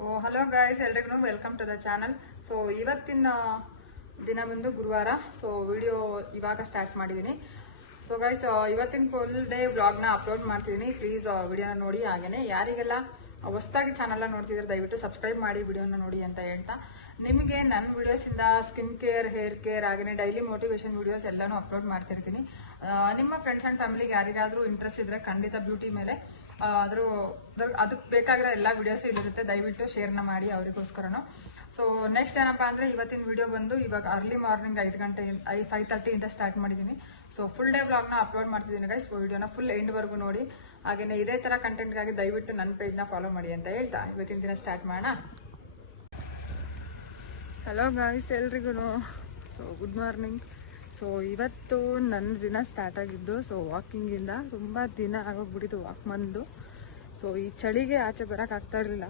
Hello guys, ಎಲ್ರಿಗೂ welcome to the channel. So ಇವತ್ತಿನ ದಿನ ಬಂದು ಗುರುವಾರ. ಸೊ ವಿಡಿಯೋ ಇವಾಗ ಸ್ಟಾರ್ಟ್ ಮಾಡಿದ್ದೀನಿ. ಸೊ ಗೈಸ್, ಇವತ್ತಿನ ಫುಲ್ ಡೇ ವ್ಲಾಗ್ನ ಅಪ್ಲೋಡ್ ಮಾಡ್ತಿದ್ದೀನಿ. ಪ್ಲೀಸ್ ವಿಡಿಯೋನ ನೋಡಿ. ಹಾಗೇನೆ ಯಾರಿಗೆಲ್ಲ ಹೊಸದಾಗಿ ಚಾನಲ್ನ ನೋಡ್ತಿದ್ರೆ ದಯವಿಟ್ಟು ಸಬ್ಸ್ಕ್ರೈಬ್ ಮಾಡಿ ವಿಡಿಯೋನ ನೋಡಿ ಅಂತ ಹೇಳ್ತಾ, ನಿಮಗೆ ನನ್ನ ವಿಡಿಯೋಸಿಂದ ಸ್ಕಿನ್ ಕೇರ್, ಹೇರ್ ಕೇರ್, ಹಾಗೆಯೇ ಡೈಲಿ ಮೋಟಿವೇಶನ್ ವಿಡಿಯೋಸ್ ಎಲ್ಲನೂ ಅಪ್ಲೋಡ್ ಮಾಡ್ತಿರ್ತೀನಿ. ನಿಮ್ಮ ಫ್ರೆಂಡ್ಸ್ ಆ್ಯಂಡ್ ಫ್ಯಾಮಿಲಿಗೆ ಯಾರಿಗಾದರೂ ಇಂಟ್ರೆಸ್ಟ್ ಇದ್ದರೆ ಖಂಡಿತ ಬ್ಯೂಟಿ ಮೇಲೆ ಅದಕ್ಕೆ ಬೇಕಾಗಿರೋ ಎಲ್ಲ ವಿಡಿಯೋಸ್ ಇಲ್ಲಿರುತ್ತೆ. ದಯವಿಟ್ಟು ಶೇರ್ನ ಮಾಡಿ ಅವರಿಗೋಸ್ಕರನು. ಸೊ ನೆಕ್ಸ್ಟ್ ಏನಪ್ಪ ಅಂದರೆ, ಇವತ್ತಿನ ವಿಡಿಯೋ ಬಂದು ಇವಾಗ ಅರ್ಲಿ ಮಾರ್ನಿಂಗ್ 5:30 ಸ್ಟಾರ್ಟ್ ಮಾಡಿದ್ದೀನಿ. ಸೊ ಫುಲ್ ಡೇ ವ್ಲಾಗ್ನ ಅಪ್ಲೋಡ್ ಮಾಡ್ತಿದ್ದೀನಿ ಗೈಸ್. ವಿಡಿಯೋನ ಫುಲ್ ಎಂಡ್ವರೆಗೂ ನೋಡಿ. ಹಾಗೆಯೇ ಇದೇ ಥರ ಕಂಟೆಂಟ್ಗಾಗಿ ದಯವಿಟ್ಟು ನನ್ನ ಪೇಜ್ನ ಫಾಲೋ ಮಾಡಿ ಅಂತ ಹೇಳ್ತಾ ಇವತ್ತಿನ ದಿನ ಸ್ಟಾರ್ಟ್ ಮಾಡೋಣ. ಹಲೋ ಗಾಯ್ಸ್, ಎಲ್ರಿಗೂ ಸೊ ಗುಡ್ ಮಾರ್ನಿಂಗ್. ಸೊ ಇವತ್ತು ನನ್ನ ದಿನ ಸ್ಟಾರ್ಟ್ ಆಗಿದ್ದು ಸೊ ವಾಕಿಂಗಿಂದ. ತುಂಬ ದಿನ ಆಗೋಗ್ಬಿಟ್ಟಿತ್ತು ವಾಕ್ ಬಂದು. ಸೊ ಈ ಚಳಿಗೆ ಆಚೆ ಬರೋಕ್ಕಾಗ್ತಾ ಇರಲಿಲ್ಲ.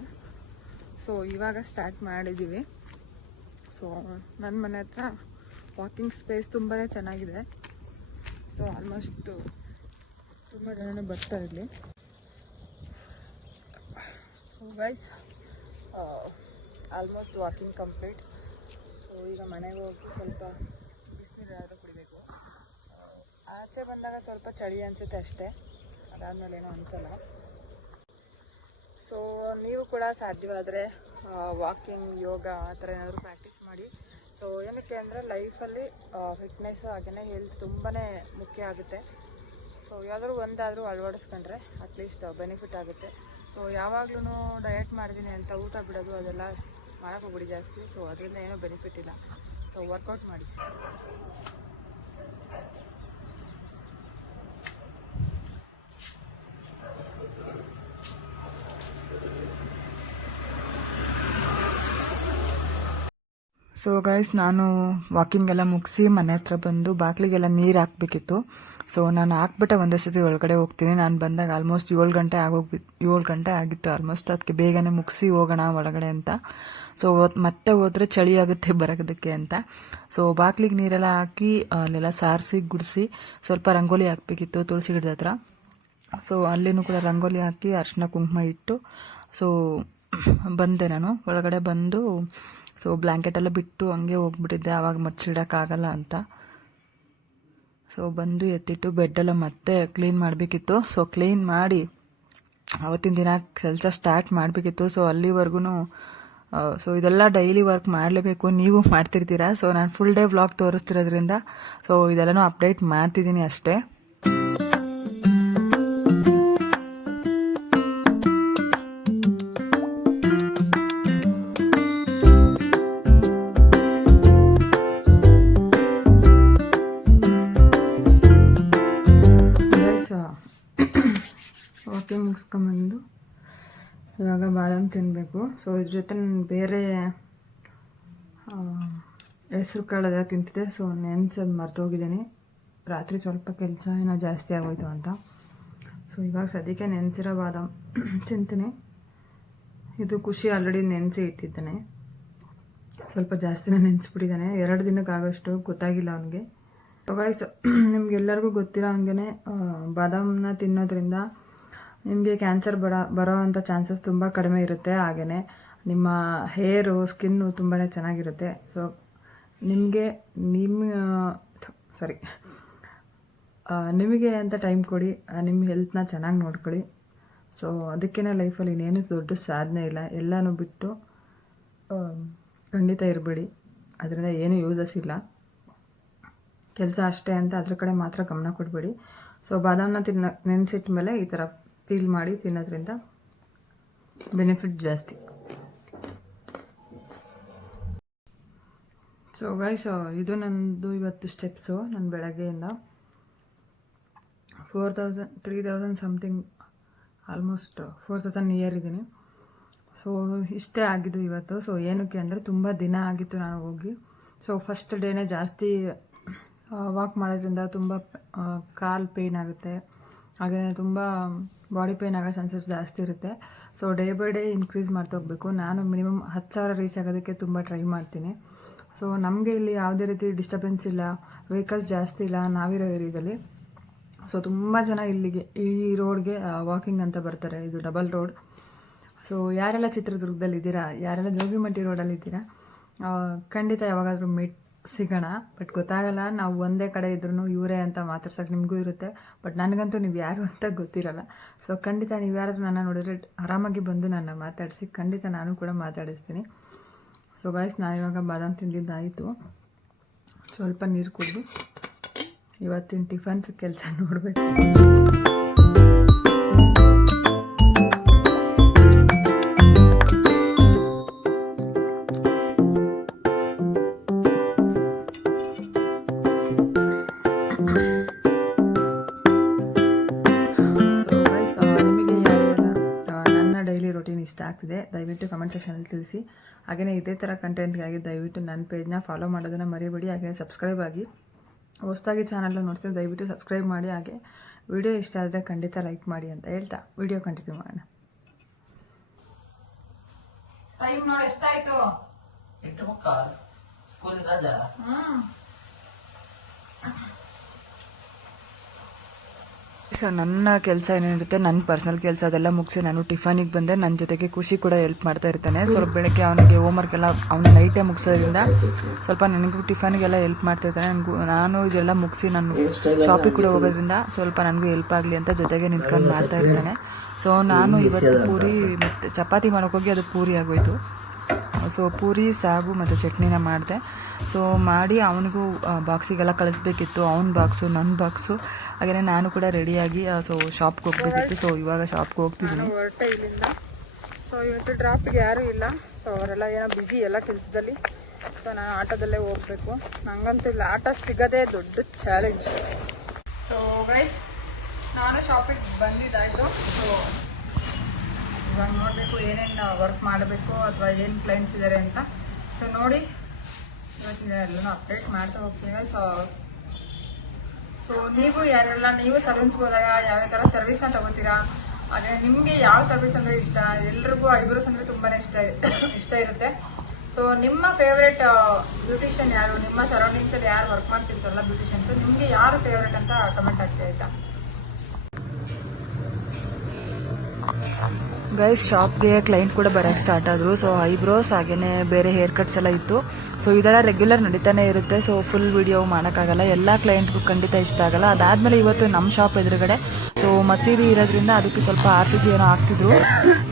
ಸೊ ಇವಾಗ ಸ್ಟಾರ್ಟ್ ಮಾಡಿದ್ದೀವಿ. ಸೊ ನನ್ನ ಮನೆ ಹತ್ರ ವಾಕಿಂಗ್ ಸ್ಪೇಸ್ ತುಂಬಾ ಚೆನ್ನಾಗಿದೆ. ಸೊ ಆಲ್ಮೋಸ್ಟ್ ತುಂಬ ಜನನೇ ಬರ್ತಾ ಇರಲಿ. So guys, almost walking complete. So ಈಗ ಮನೆಗೆ ಹೋಗಿ ಸ್ವಲ್ಪ ಬಿಸಿನೀರಾದರೂ ಕುಡಿಬೇಕು. ಆಚೆ ಬಂದಾಗ ಸ್ವಲ್ಪ ಚಳಿ ಅನಿಸುತ್ತೆ ಅಷ್ಟೇ, ಅದಾದಮೇಲೆ ಏನೋ ಅನಿಸಲ್ಲ. ಸೊ ನೀವು ಕೂಡ ಸಾಧ್ಯವಾದರೆ ವಾಕಿಂಗ್, ಯೋಗ ಆ ಥರ ಏನಾದರೂ ಪ್ರಾಕ್ಟೀಸ್ ಮಾಡಿ. ಸೊ ಏನಕ್ಕೆ ಅಂದರೆ ಲೈಫಲ್ಲಿ ಫಿಟ್ನೆಸ್ಸು ಹಾಗೆಯೇ ಹೆಲ್ತ್ ತುಂಬಾ ಮುಖ್ಯ ಆಗುತ್ತೆ. ಸೊ ಯಾವುದಾದ್ರೂ ಒಂದಾದರೂ ಅಳವಡಿಸ್ಕೊಂಡ್ರೆ ಅಟ್ಲೀಸ್ಟ್ ಬೆನಿಫಿಟ್ ಆಗುತ್ತೆ. ಸೊ ಯಾವಾಗಲೂ ಡಯಟ್ ಮಾಡಿದ್ದೀನಿ ಅಂತ ಊಟ ಬಿಡೋದು ಅದೆಲ್ಲ ಮಾಡೋಕ್ಕೆ ಹೋಗ್ಬಿಡಿ ಜಾಸ್ತಿ. ಸೊ ಅದರಿಂದ ಏನೂ ಬೆನಿಫಿಟ್ ಇಲ್ಲ. ಸೊ ವರ್ಕೌಟ್ ಮಾಡಿ. ಸೊ ಗೈಸ್, ನಾನು ವಾಕಿಂಗ್ ಎಲ್ಲ ಮುಗಿಸಿ ಮನೆ ಹತ್ರ ಬಂದು ಬಾಗಿಲಿಗೆಲ್ಲ ನೀರು ಹಾಕ್ಬೇಕಿತ್ತು. ಸೊ ನಾನು ಹಾಕ್ಬಿಟ್ಟೆ ಒಂದೇ ಸತಿ ಒಳಗಡೆ ಹೋಗ್ತೀನಿ. ನಾನು ಬಂದಾಗ ಆಲ್ಮೋಸ್ಟ್ 7 ಗಂಟೆ ಆಗಿತ್ತು ಆಲ್ಮೋಸ್ಟ್. ಅದಕ್ಕೆ ಬೇಗನೆ ಮುಗಿಸಿ ಹೋಗೋಣ ಒಳಗಡೆ ಅಂತ. ಸೊ ಮತ್ತೆ ಹೋದರೆ ಚಳಿ ಆಗುತ್ತೆ ಬರೋದಕ್ಕೆ ಅಂತ. ಸೊ ಬಾಗಿಲಿಗೆ ನೀರೆಲ್ಲ ಹಾಕಿ ಅಲ್ಲೆಲ್ಲ ಸಾರಿಸಿ ಗುಡಿಸಿ ಸ್ವಲ್ಪ ರಂಗೋಲಿ ಹಾಕ್ಬೇಕಿತ್ತು ತುಳಸಿ ಗಿಡದ ಹತ್ರ. ಸೊ ಅಲ್ಲಿನೂ ಕೂಡ ರಂಗೋಲಿ ಹಾಕಿ ಅರಿಶಿನ ಕುಂಕುಮ ಇಟ್ಟು ಸೊ ಬಂದೆ ನಾನು ಒಳಗಡೆ. ಬಂದು ಸೊ ಬ್ಲ್ಯಾಂಕೆಟ್ ಎಲ್ಲ ಬಿಟ್ಟು ಹಂಗೆ ಹೋಗ್ಬಿಟ್ಟಿದ್ದೆ, ಆವಾಗ ಮಚ್ಚಿಡೋಕ್ಕಾಗಲ್ಲ ಅಂತ. ಸೊ ಬಂದು ಎತ್ತಿಟ್ಟು ಬೆಡ್ಡೆಲ್ಲ ಮತ್ತೆ ಕ್ಲೀನ್ ಮಾಡಬೇಕಿತ್ತು. ಸೊ ಕ್ಲೀನ್ ಮಾಡಿ ಅವತ್ತಿನ ದಿನ ಕೆಲಸ ಸ್ಟಾರ್ಟ್ ಮಾಡಬೇಕಿತ್ತು. ಸೊ ಅಲ್ಲಿವರೆಗೂ ಸೊ ಇದೆಲ್ಲ ಡೈಲಿ ವರ್ಕ್ ಮಾಡಲೇಬೇಕು, ನೀವು ಮಾಡ್ತಿರ್ತೀರಾ. ಸೊ ನಾನು ಫುಲ್ ಡೇ ವ್ಲಾಗ್ ತೋರಿಸ್ತಿರೋದ್ರಿಂದ ಸೊ ಇದೆಲ್ಲನೂ ಅಪ್ಡೇಟ್ ಮಾಡ್ತಿದ್ದೀನಿ ಅಷ್ಟೇ. ವಾಕಿಂಗ್ ಮುಗಿಸ್ಕೊಂಬಂದು ಇವಾಗ ಬಾದಾಮ್ ತಿನ್ನಬೇಕು. ಸೊ ಇದ್ರ ಜೊತೆ ನಾನು ಬೇರೆ ಹೆಸ್ರು ಕಾಳೆಲ್ಲ ತಿಂತಿದ್ದೆ. ಸೊ ನೆನ್ಸೋದು ಮರ್ತೋಗಿದ್ದೀನಿ. ರಾತ್ರಿ ಸ್ವಲ್ಪ ಕೆಲಸ ಏನೋ ಜಾಸ್ತಿ ಆಗೋಯ್ತು ಅಂತ. ಸೊ ಇವಾಗ ಸದ್ಯಕ್ಕೆ ನೆನೆಸಿರೋ ಬಾದಾಮ್ ತಿಂತೀನಿ. ಇದು ಖುಷಿ ಆಲ್ರೆಡಿ ನೆನೆಸಿ ಇಟ್ಟಿದ್ದಾನೆ, ಸ್ವಲ್ಪ ಜಾಸ್ತಿನೇ ನೆನೆಸ್ಬಿಟ್ಟಿದ್ದಾನೆ. 2 ದಿನಕ್ಕಾಗೋಷ್ಟು ಗೊತ್ತಾಗಿಲ್ಲ ಅವನಿಗೆ. ಸೊ ಗೈಸ್, ನಿಮ್ಗೆಲ್ಲರಿಗೂ ಗೊತ್ತಿರೋ ಹಂಗೆ ಬಾದಾಮನ್ನ ತಿನ್ನೋದ್ರಿಂದ ನಿಮಗೆ ಕ್ಯಾನ್ಸರ್ ಬರೋ ಅಂಥ ಚಾನ್ಸಸ್ ತುಂಬ ಕಡಿಮೆ ಇರುತ್ತೆ. ಹಾಗೆಯೇ ನಿಮ್ಮ ಹೇರು, ಸ್ಕಿನ್ನು ತುಂಬಾ ಚೆನ್ನಾಗಿರುತ್ತೆ. ಸೊ ನಿಮಗೆ ಅಂತ ಟೈಮ್ ಕೊಡಿ, ನಿಮ್ಮ ಹೆಲ್ತ್ನ ಚೆನ್ನಾಗಿ ನೋಡ್ಕೊಳ್ಳಿ. ಸೊ ಅದಕ್ಕೇ ಲೈಫಲ್ಲಿ ಇನ್ನೇನು ದೊಡ್ಡ ಸಾಧನೆ ಇಲ್ಲ. ಎಲ್ಲನೂ ಬಿಟ್ಟು ಖಂಡಿತ ಇರಬೇಡಿ, ಅದರಿಂದ ಏನೂ ಯೂಸಸ್ ಇಲ್ಲ. ಕೆಲಸ ಅಷ್ಟೇ ಅಂತ ಅದ್ರ ಕಡೆ ಮಾತ್ರ ಗಮನ ಕೊಡಬೇಡಿ. ಸೊ ಬಾದಾಮನ್ನ ನೆನೆಸಿಟ್ಟ ಮೇಲೆ ಈ ಥರ ಪೀಲ್ ಮಾಡಿ ತಿನ್ನೋದ್ರಿಂದ ಬೆನಿಫಿಟ್ ಜಾಸ್ತಿ. ಸೊ ಗೈಸ್, ಇದು ನನ್ನದು ಇವತ್ತು ಸ್ಟೆಪ್ಸು. ನಾನು ಬೆಳಗ್ಗೆಯಿಂದ 3,000 ಸಮಥಿಂಗ್, ಆಲ್ಮೋಸ್ಟ್ 4,000 ನಿಯರ್ ಇದ್ದೀನಿ. ಸೊ ಇಷ್ಟೇ ಆಗಿದ್ದು ಇವತ್ತು. ಸೊ ಏನಕ್ಕೆ ಅಂದರೆ ತುಂಬ ದಿನ ಆಗಿತ್ತು ನಾನು ಹೋಗಿ. ಸೊ ಫಸ್ಟ್ ಡೇನೇ ಜಾಸ್ತಿ ವಾಕ್ ಮಾಡೋದ್ರಿಂದ ತುಂಬ ಕಾಲು ಪೇಯ್ನ್ ಆಗುತ್ತೆ, ಹಾಗೆಯೇ ತುಂಬ ಬಾಡಿ ಪೇಯ್ನ್ ಆಗೋ ಚಾನ್ಸಸ್ ಜಾಸ್ತಿ ಇರುತ್ತೆ. So day by day increase ಮಾಡ್ತಾ ಹೋಗಬೇಕು. ನಾನು ಮಿನಿಮಮ್ 10,000 ರೀಚ್ ಆಗೋದಕ್ಕೆ ತುಂಬ ಟ್ರೈ ಮಾಡ್ತೀನಿ. ಸೊ ನಮಗೆ ಇಲ್ಲಿ ಯಾವುದೇ ರೀತಿ ಡಿಸ್ಟರ್ಬೆನ್ಸ್ ಇಲ್ಲ, ವೆಹಿಕಲ್ಸ್ ಜಾಸ್ತಿ ಇಲ್ಲ ನಾವಿರೋ ಏರಿಯಾದಲ್ಲಿ. ಸೊ ತುಂಬ ಜನ ಇಲ್ಲಿಗೆ ಈ ರೋಡ್ಗೆ ವಾಕಿಂಗ್ ಅಂತ ಬರ್ತಾರೆ. ಇದು ಡಬಲ್ ರೋಡ್. ಸೊ ಸೊ ಯಾರೆಲ್ಲ ಚಿತ್ರದುರ್ಗದಲ್ಲಿ ಇದ್ದೀರಾ, ಯಾರೆಲ್ಲ ಜೋಗಿಮಟ್ಟಿ ರೋಡಲ್ಲಿ ಇದ್ದೀರಾ, ಖಂಡಿತ ಯಾವಾಗಾದರೂ ಸಿಗೋಣ. ಬಟ್ ಗೊತ್ತಾಗಲ್ಲ, ನಾವು ಒಂದೇ ಕಡೆ ಇದ್ರೂ ಇವರೇ ಅಂತ ಮಾತಾಡ್ಸೋಕೆ ನಿಮಗೂ ಇರುತ್ತೆ, ಬಟ್ ನನಗಂತೂ ನೀವು ಯಾರು ಅಂತ ಗೊತ್ತಿರಲ್ಲ. ಸೊ ಖಂಡಿತ ನೀವು ಯಾರಾದರೂ ನನ್ನ ನೋಡಿದ್ರೆ ಆರಾಮಾಗಿ ಬಂದು ನನ್ನ ಮಾತಾಡಿಸಿ, ಖಂಡಿತ ನಾನು ಕೂಡ ಮಾತಾಡಿಸ್ತೀನಿ. ಸೊ ಗಾಯ್ಸ್, ನಾನು ಇವಾಗ ಬಾದಾಮ್ ತಿಂದಿದ್ದಾಯಿತು, ಸ್ವಲ್ಪ ನೀರು ಕುಡಿದು ಇವತ್ತಿನ ಟಿಫನ್ಸ್ ಕೆಲಸ ನೋಡಬೇಕು. ಇಷ್ಟ ಆಗ್ತಿದೆ ದಯವಿಟ್ಟು ಕಮೆಂಟ್ ಸೆಕ್ಷನಲ್ಲಿ ತಿಳಿಸಿ. ಹಾಗೆಯೇ ಇದೇ ಥರ ಕಂಟೆಂಟ್ಗಾಗಿ ದಯವಿಟ್ಟು ನನ್ನ ಪೇಜ್ನ ಫಾಲೋ ಮಾಡೋದನ್ನು ಮರಿಬೇಡಿ. ಹಾಗೆ ಸಬ್ಸ್ಕ್ರೈಬ್ ಆಗಿ, ಹೊಸದಾಗಿ ಚಾನಲ್ನ ನೋಡ್ತೀವಿ ದಯವಿಟ್ಟು ಸಬ್ಸ್ಕ್ರೈಬ್ ಮಾಡಿ. ಹಾಗೆ ವಿಡಿಯೋ ಇಷ್ಟ ಆದರೆ ಖಂಡಿತ ಲೈಕ್ ಮಾಡಿ ಅಂತ ಹೇಳ್ತಾ ವಿಡಿಯೋ ಕಂಟಿನ್ಯೂ ಮಾಡೋಣ. ಟೈಮ್ ನೋಡಿ ಎಷ್ಟಾಯಿತು? 8:15 ಸ್ಕೂಲ್ ರಜಾ. ಸೊ ನನ್ನ ಕೆಲಸ ಏನೇನಿರುತ್ತೆ, ನನ್ನ ಪರ್ಸ್ನಲ್ ಕೆಲಸ ಅದೆಲ್ಲ ಮುಗಿಸಿ ನಾನು ಟಿಫನಿಗೆ ಬಂದೆ. ನನ್ನ ಜೊತೆಗೆ ಖುಷಿ ಕೂಡ ಹೆಲ್ಪ್ ಮಾಡ್ತಾ ಇರ್ತಾನೆ. ಸ್ವಲ್ಪ ಬೆಳಗ್ಗೆ ಅವನಿಗೆ ಹೋಮ್ವರ್ಕ್ ಎಲ್ಲ ಅವನ ನೈಟೇ ಮುಗಿಸೋದ್ರಿಂದ ಸ್ವಲ್ಪ ನನಗೂ ಟಿಫನ್ಗೆಲ್ಲ ಹೆಲ್ಪ್ ಮಾಡ್ತಾ ಇರ್ತಾನೆ. ನಾನು ಇದೆಲ್ಲ ಮುಗಿಸಿ ನಾನು ಶಾಪಿಗೆ ಕೂಡ ಹೋಗೋದ್ರಿಂದ ಸ್ವಲ್ಪ ನನಗೂ ಹೆಲ್ಪ್ ಆಗಲಿ ಅಂತ ಜೊತೆಗೆ ನಿಂತ್ಕೊಂಡು ಮಾಡ್ತಾ ಇರ್ತಾನೆ. ಸೊ ನಾನು ಇವತ್ತು ಪೂರಿ ಮತ್ತು ಚಪಾತಿ ಮಾಡೋಕ್ಕೋಗಿ ಅದು ಪೂರಿ ಆಗೋಯ್ತು. ಸೊ ಪೂರಿ, ಸಾಗು ಮತ್ತು ಚಟ್ನಿನ ಮಾಡಿದೆ. ಸೊ ಮಾಡಿ ಅವನಿಗೂ ಬಾಕ್ಸಿಗೆಲ್ಲ ಕಳಿಸ್ಬೇಕಿತ್ತು, ಅವನ ಬಾಕ್ಸು, ನನ್ನ ಬಾಕ್ಸು. ಹಾಗೆಯೇ ನಾನು ಕೂಡ ರೆಡಿಯಾಗಿ ಸೊ ಶಾಪ್ಗೆ ಹೋಗ್ಬೇಕಿತ್ತು. ಸೊ ಇವಾಗ ಶಾಪ್ಗೆ ಹೋಗ್ತಿದ್ದೀನಿ. ಹೊರಟೆ ಇಲ್ಲಿಂದ. ಸೊ ಇವತ್ತು ಡ್ರಾಪಿಗೆ ಯಾರೂ ಇಲ್ಲ. ಸೊ ಅವರೆಲ್ಲ ಏನೋ ಬ್ಯುಸಿ ಎಲ್ಲ ಕೆಲಸದಲ್ಲಿ. ಸೊ ನಾನು ಆಟೋದಲ್ಲೇ ಹೋಗಬೇಕು. ನನಗಂತೂ ಇಲ್ಲ, ಆಟೋ ಸಿಗೋದೇ ದೊಡ್ಡ ಚಾಲೆಂಜ್. ಸೊ ಗೈಸ್, ನಾನು ಶಾಪಿಗೆ ಬಂದಿದ್ದಾಯಿತು. ಸೊ ಇವಾಗ ನೋಡಬೇಕು ಏನೇನು ವರ್ಕ್ ಮಾಡಬೇಕು ಅಥವಾ ಏನು ಕ್ಲೈಂಟ್ಸ್ ಇದ್ದಾರೆ ಅಂತ. ಸೊ ನೋಡಿ, ಇವತ್ತಿನ ಎಲ್ಲನೂ ಅಪ್ಡೇಟ್ ಮಾಡ್ತಾ ಹೋಗ್ತೀನಿ. ಸೊ ನೀವು ಸಲೂನ್ಸ್ಗೆ ಹೋದಾಗ ಯಾವ ಥರ ಸರ್ವಿಸ್ನ ತಗೋತೀರಾ, ಅದೇ ನಿಮಗೆ ಯಾವ ಸರ್ವಿಸ್ ಅಂದರೆ ಇಷ್ಟ? ಎಲ್ರಿಗೂ ಐಬ್ರೋಸ್ ಅಂದರೆ ತುಂಬಾ ಇಷ್ಟ ಇರುತ್ತೆ. ಸೊ ನಿಮ್ಮ ಫೇವ್ರೇಟ್ ಬ್ಯೂಟಿಷಿಯನ್ ಯಾರು? ನಿಮ್ಮ ಸರೌಂಡಿಂಗ್ಸಲ್ಲಿ ಯಾರು ವರ್ಕ್ ಮಾಡ್ತಿರ್ತಾರಲ್ಲ ಬ್ಯೂಟಿಷಿಯನ್ಸ್, ನಿಮಗೆ ಯಾರು ಫೇವ್ರೇಟ್ ಅಂತ ಕಮೆಂಟ್ ಆಗ್ತಾ ಆಯ್ತಾ? ಗೈಸ್, ಶಾಪ್ಗೆ ಕ್ಲೈಂಟ್ ಕೂಡ ಬರೋಕ್ಕೆ ಸ್ಟಾರ್ಟ್ ಆದರು. ಸೊ ಐಬ್ರೋಸ್ ಹಾಗೆಯೇ ಬೇರೆ ಹೇರ್ ಕಟ್ಸ್ ಎಲ್ಲ ಇತ್ತು. ಸೊ ಇದೆಲ್ಲ ರೆಗ್ಯುಲರ್ ನಡೀತಾನೆ ಇರುತ್ತೆ. ಸೊ ಫುಲ್ ವಿಡಿಯೋ ಮಾಡೋಕ್ಕಾಗಲ್ಲ, ಎಲ್ಲ ಕ್ಲೈಂಟ್ಗೂ ಖಂಡಿತ ಇಷ್ಟ ಆಗಲ್ಲ. ಅದಾದಮೇಲೆ ಇವತ್ತು ನಮ್ಮ ಶಾಪ್ ಎದುರುಗಡೆ ಸೊ ಮಸೀದಿ ಇರೋದ್ರಿಂದ ಅದಕ್ಕೆ ಸ್ವಲ್ಪ RCC ಏನೋ ಆಗ್ತಿದ್ರು.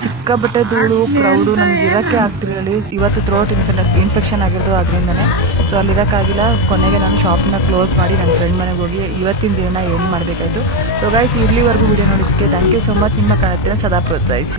ಸಿಕ್ಕಾಬಟ್ಟೆ ಧೂಳು, ಕ್ರೌಡು, ನನಗೆ ಇರೋಕ್ಕೆ ಆಗ್ತಿರಲಿಲ್ಲ. ಇವತ್ತು ಥ್ರೋಟ್ ಇನ್ಫೆಕ್ಷನ್ ಆಗಿರೋದು ಅದರಿಂದನೇ. ಸೊ ಅಲ್ಲಿರೋಕ್ಕಾಗಿಲ್ಲ. ಕೊನೆಗೆ ನಾನು ಶಾಪ್ನ ಕ್ಲೋಸ್ ಮಾಡಿ ನನ್ನ ಫ್ರೆಂಡ್ ಮನೆಗೆ ಹೋಗಿ ಇವತ್ತಿನ ದಿನ ಏನು ಮಾಡಬೇಕಾಯ್ತು. ಸೊ ಗೈಸ್, ಇಲ್ಲಿವರೆಗೂ ವಿಡಿಯೋ ನೋಡೋದಕ್ಕೆ ಥ್ಯಾಂಕ್ ಯು ಸೊ ಮಚ್. ನಿಮ್ಮ ಕನ್ನಡ ಸದಾ ಪ್ರೋತ್ಸಾಹಿಸಿ.